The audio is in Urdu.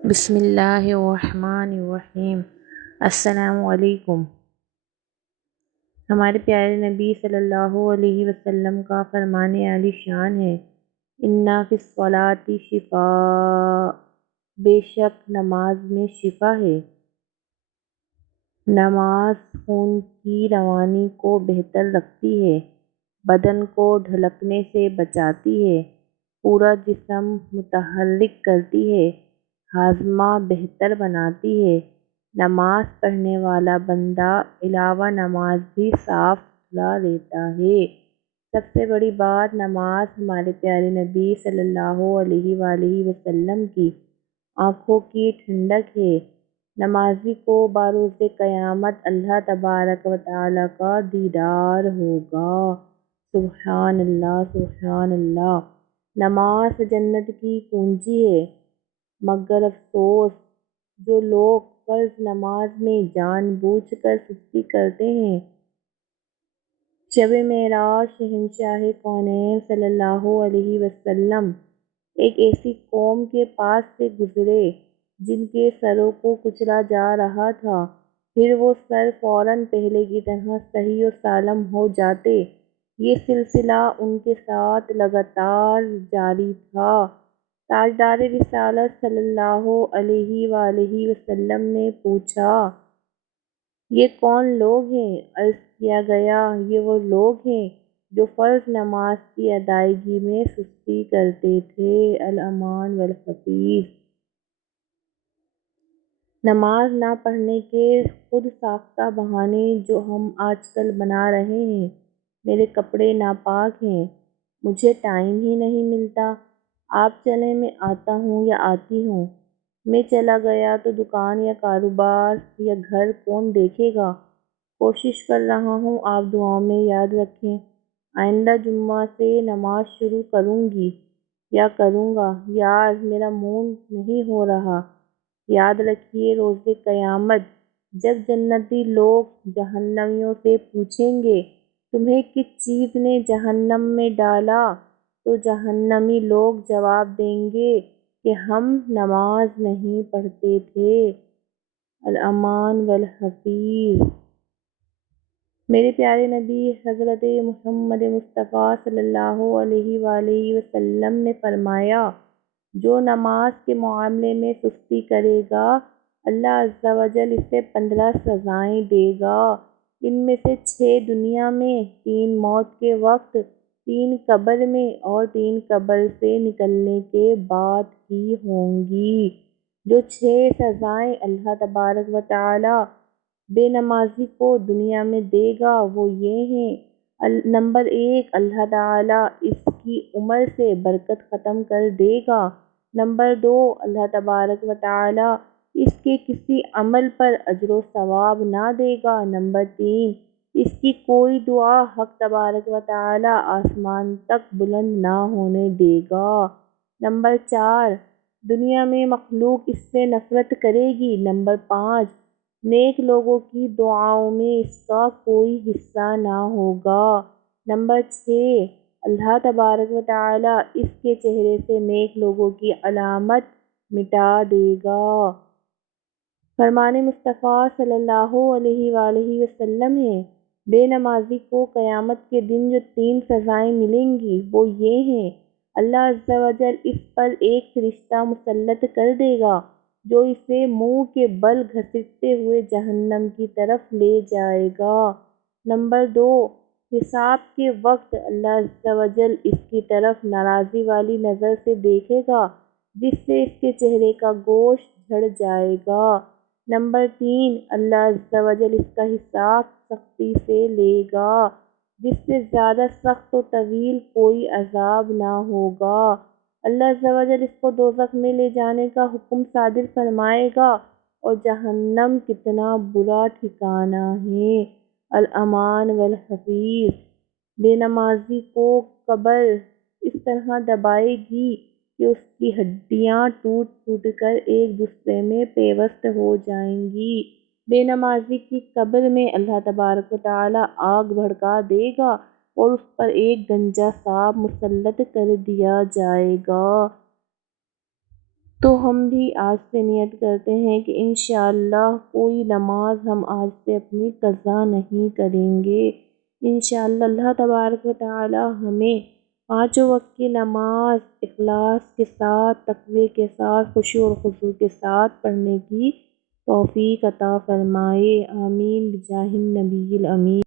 بسم اللہ الرحمن الرحیم۔ السلام علیکم۔ ہمارے پیارے نبی صلی اللہ علیہ وسلم کا فرمان عالی شان ہے، اِنَّ فِی الصَّلَاةِ شِفَاء، بے شک نماز میں شفا ہے۔ نماز خون کی روانی کو بہتر رکھتی ہے، بدن کو ڈھلکنے سے بچاتی ہے، پورا جسم متحرک کرتی ہے، ہاضمہ بہتر بناتی ہے۔ نماز پڑھنے والا بندہ علاوہ نماز بھی صاف ستھرا رہتا ہے۔ سب سے بڑی بات نماز ہمارے پیارے نبی صلی اللہ علیہ وآلہ وسلم کی آنکھوں کی ٹھنڈک ہے۔ نمازی کو بروز قیامت اللہ تبارک و تعالیٰ کا دیدار ہوگا۔ سبحان اللہ، سبحان اللہ۔ نماز جنت کی کنجی ہے، مگر افسوس جو لوگ فرض نماز میں جان بوجھ کر سستی کرتے ہیں۔ شب معراج شہنشاہ کونین صلی اللہ علیہ وسلم ایک ایسی قوم کے پاس سے گزرے جن کے سروں کو کچلا جا رہا تھا، پھر وہ سر فوراً پہلے کی طرح صحیح و سالم ہو جاتے۔ یہ سلسلہ ان کے ساتھ لگاتار جاری تھا۔ تاجدار رسالت صلی اللہ علیہ وآلہ وسلم نے پوچھا، یہ کون لوگ ہیں؟ عرض کیا گیا، یہ وہ لوگ ہیں جو فرض نماز کی ادائیگی میں سستی کرتے تھے۔ الامان والحفیظ۔ نماز نہ پڑھنے کے خود ساختہ بہانے جو ہم آج کل بنا رہے ہیں، میرے کپڑے ناپاک ہیں، مجھے ٹائم ہی نہیں ملتا، آپ چلیں میں آتا ہوں یا آتی ہوں، میں چلا گیا تو دکان یا کاروبار یا گھر کون دیکھے گا؟ کوشش کر رہا ہوں، آپ دعاؤں میں یاد رکھیں۔ آئندہ جمعہ سے نماز شروع کروں گی یا کروں گا، یار میرا موڈ نہیں ہو رہا۔ یاد رکھیے روز قیامت جب جنتی لوگ جہنمیوں سے پوچھیں گے، تمہیں کس چیز نے جہنم میں ڈالا؟ تو جہنمی لوگ جواب دیں گے کہ ہم نماز نہیں پڑھتے تھے۔ الامان والحفیظ۔ میرے پیارے نبی حضرت محمد مصطفیٰ صلی اللہ علیہ وآلہ وسلم نے فرمایا، جو نماز کے معاملے میں سستی کرے گا اللہ عز و جل اسے 15 سزائیں دے گا۔ ان میں سے 6 دنیا میں، 3 موت کے وقت، 3 قبر میں اور 3 قبر سے نکلنے کے بعد کی ہوں گی۔ جو 6 سزائیں اللہ تبارک و تعالیٰ بے نمازی کو دنیا میں دے گا وہ یہ ہیں۔ نمبر 1، اللہ تعالیٰ اس کی عمر سے برکت ختم کر دے گا۔ نمبر 2، اللہ تبارک و تعالیٰ اس کے کسی عمل پر اجر و ثواب نہ دے گا۔ نمبر 3، اس کی کوئی دعا حق تبارک و تعالیٰ آسمان تک بلند نہ ہونے دے گا۔ نمبر 4، دنیا میں مخلوق اس سے نفرت کرے گی۔ نمبر 5، نیک لوگوں کی دعاؤں میں اس کا کوئی حصہ نہ ہوگا۔ نمبر 6، اللہ تبارک و تعالیٰ اس کے چہرے سے نیک لوگوں کی علامت مٹا دے گا۔ فرمان مصطفیٰ صلی اللہ علیہ وآلہ وسلم ہے، بے نمازی کو قیامت کے دن جو 3 سزائیں ملیں گی وہ یہ ہیں۔ اللہ عز و جل اس پر ایک فرشتہ مسلط کر دے گا جو اسے منہ کے بل گھسیٹتے ہوئے جہنم کی طرف لے جائے گا۔ نمبر 2، حساب کے وقت اللہ عز و جل اس کی طرف ناراضی والی نظر سے دیکھے گا جس سے اس کے چہرے کا گوشت جھڑ جائے گا۔ نمبر 3، اللہ عز و جل اس کا حساب سختی سے لے گا جس سے زیادہ سخت و طویل کوئی عذاب نہ ہوگا۔ اللہ عز و جل اس کو دوزخ میں لے جانے کا حکم صادر فرمائے گا، اور جہنم کتنا برا ٹھکانہ ہے۔ الامان والحفیظ۔ بے نمازی کو قبر اس طرح دبائے گی کہ اس کی ہڈیاں ٹوٹ ٹوٹ کر ایک دوسرے میں پیوست ہو جائیں گی۔ بے نمازی کی قبر میں اللہ تبارک و تعالیٰ آگ بھڑکا دے گا اور اس پر ایک گنجا سانپ مسلط کر دیا جائے گا۔ تو ہم بھی آج سے نیت کرتے ہیں کہ انشاءاللہ کوئی نماز ہم آج سے اپنی قضا نہیں کریں گے۔ انشاءاللہ اللہ تبارک و تعالی ہمیں پانچوں وقت کی نماز اخلاص کے ساتھ، تقوی کے ساتھ، خشوع اور خضوع کے ساتھ پڑھنے کی توفیق عطا فرمائے۔ آمین بجاہ النبی الامین۔